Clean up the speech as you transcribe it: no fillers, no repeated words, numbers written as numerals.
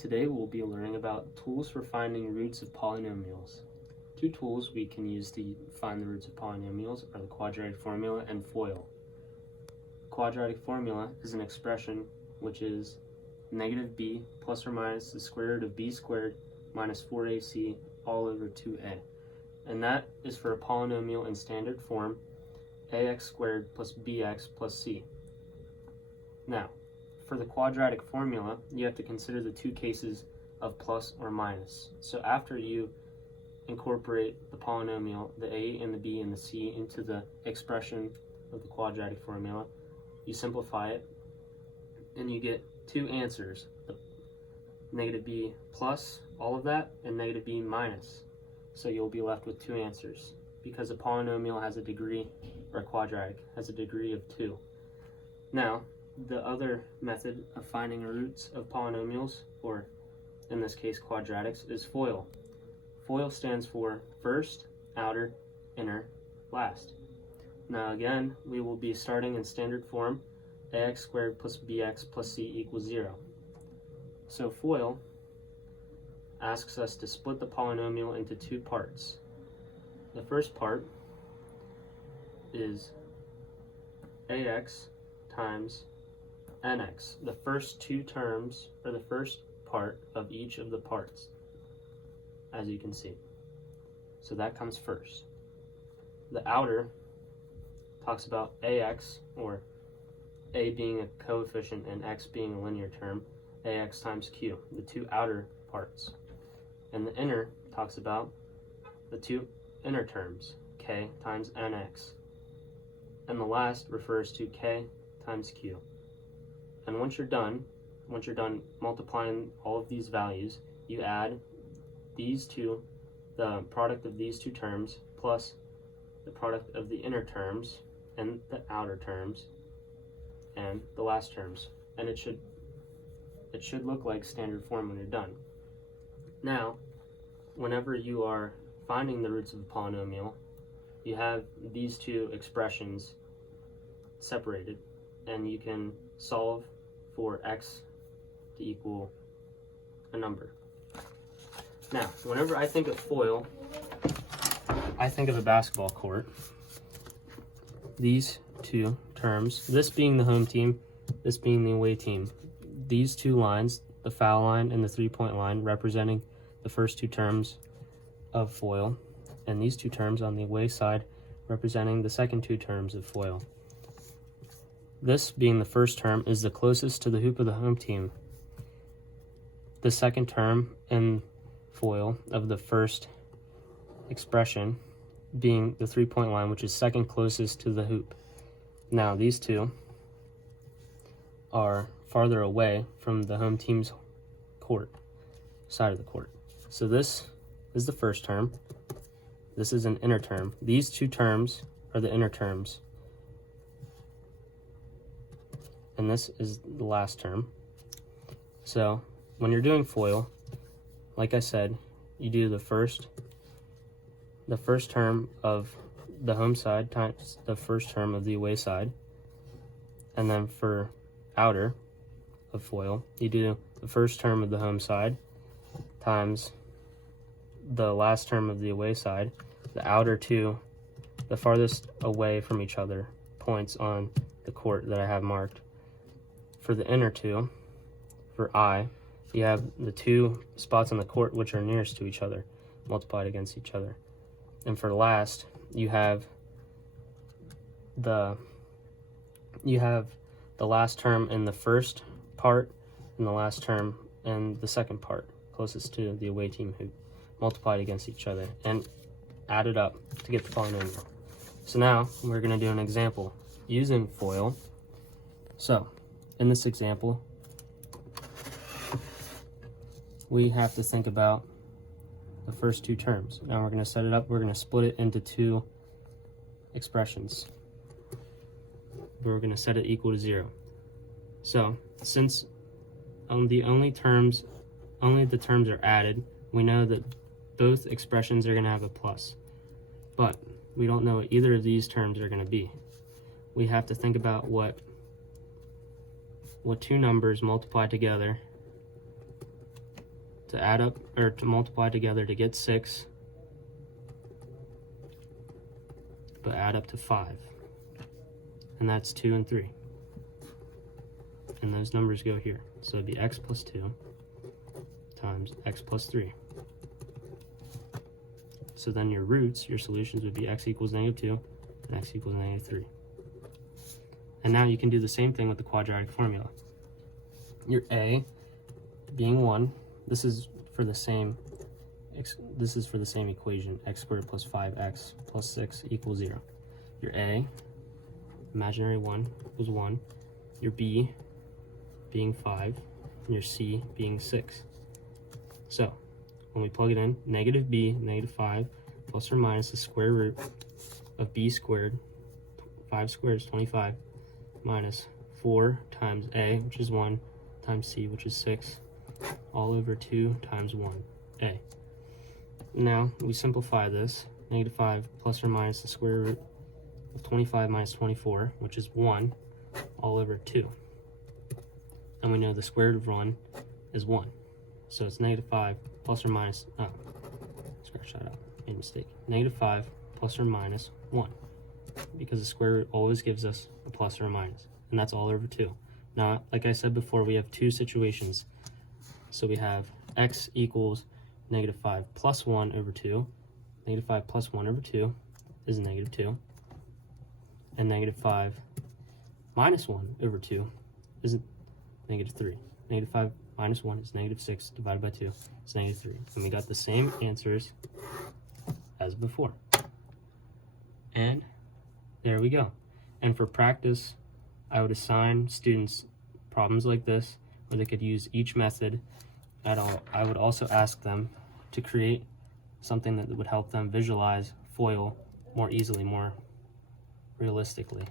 Today we'll be learning about tools for finding roots of polynomials. Two tools we can use to find the roots of polynomials are the quadratic formula and FOIL. Quadratic formula is an expression which is negative b plus or minus the square root of b squared minus 4ac all over 2a. And that is for a polynomial in standard form, ax squared plus bx plus c. Now, for the quadratic formula, you have to consider the two cases of plus or minus. So after you incorporate the polynomial, the a and the b and the c, into the expression of the quadratic formula, you simplify it, and you get two answers, the negative b plus all of that and negative b minus. So you'll be left with two answers because a polynomial has a degree, or a quadratic has a degree of 2. Now, the other method of finding roots of polynomials, or in this case quadratics, is FOIL. FOIL stands for first, outer, inner, last. Now again, we will be starting in standard form, ax squared plus bx plus c equals 0. So FOIL asks us to split the polynomial into two parts. The first part is ax times nx, the first two terms, or the first part of each of the parts, as you can see. So that comes first. The outer talks about ax, or a being a coefficient and x being a linear term, ax times q, the two outer parts. And the inner talks about the two inner terms, k times nx. And the last refers to k times q. And once you're done multiplying all of these values, you add these two, the product of these two terms, plus the product of the inner terms and the outer terms and the last terms. And it should look like standard form when you're done. Now, whenever you are finding the roots of a polynomial, you have these two expressions separated, and you can solve for x to equal a number. Now, whenever I think of FOIL, I think of a basketball court. These two terms, this being the home team, this being the away team, these two lines, the foul line and the three-point line, representing the first two terms of FOIL, and these two terms on the away side representing the second two terms of FOIL. This being the first term is the closest to the hoop of the home team. The second term in FOIL of the first expression being the three-point line, which is second closest to the hoop. Now these two are farther away from the home team's court, side of the court. So this is the first term. This is an inner term. These two terms are the inner terms. And this is the last term. So when you're doing FOIL, like I said, you do the first term of the home side times the first term of the away side. And then for outer of FOIL, you do the first term of the home side times the last term of the away side. The outer two, the farthest away from each other, points on the court that I have marked. For the inner two, for I, you have the two spots on the court which are nearest to each other, multiplied against each other. And for last, you have the last term in the first part and the last term in the second part, closest to the away team hoop, multiplied against each other and added up to get the polynomial. So now we're going to do an example using FOIL. So in this example, we have to think about the first two terms. Now we're going to set it up. We're going to split it into two expressions. We're going to set it equal to 0. So since the terms are added, we know that both expressions are going to have a plus. But we don't know what either of these terms are going to be. We have to think about what two numbers multiply together to add up, or to multiply together to get 6, but add up to 5. And that's 2 and 3. And those numbers go here. So it'd be x plus 2 times x plus 3. So then your roots, your solutions would be x equals -2 and x equals -3. And now you can do the same thing with the quadratic formula. Your a being 1, this is for the same equation, x squared plus 5x plus 6 equals 0. Your a, imaginary 1, equals 1. Your b being 5, and your c being 6. So when we plug it in, negative b, -5, plus or minus the square root of b squared, 5 squared is 25, minus 4 times a, which is 1, times c, which is 6, all over 2 times 1a. Now we simplify this, -5 plus or minus the square root of 25 minus 24, which is 1, all over 2. And we know the square root of 1 is 1. So it's -5 plus or minus, scratch that out, made a mistake. -5 plus or minus 1. Because the square root always gives us a plus or a minus. And that's all over 2. Now, like I said before, we have two situations. So we have x equals -5 plus 1 over 2. -5 plus 1 over 2 is -2. And -5 minus 1 over 2 is -3. -5 minus 1 is -6 divided by 2 is -3. And we got the same answers as before. And there we go. And for practice, I would assign students problems like this where they could use each method at all. I would also ask them to create something that would help them visualize FOIL more easily, more realistically.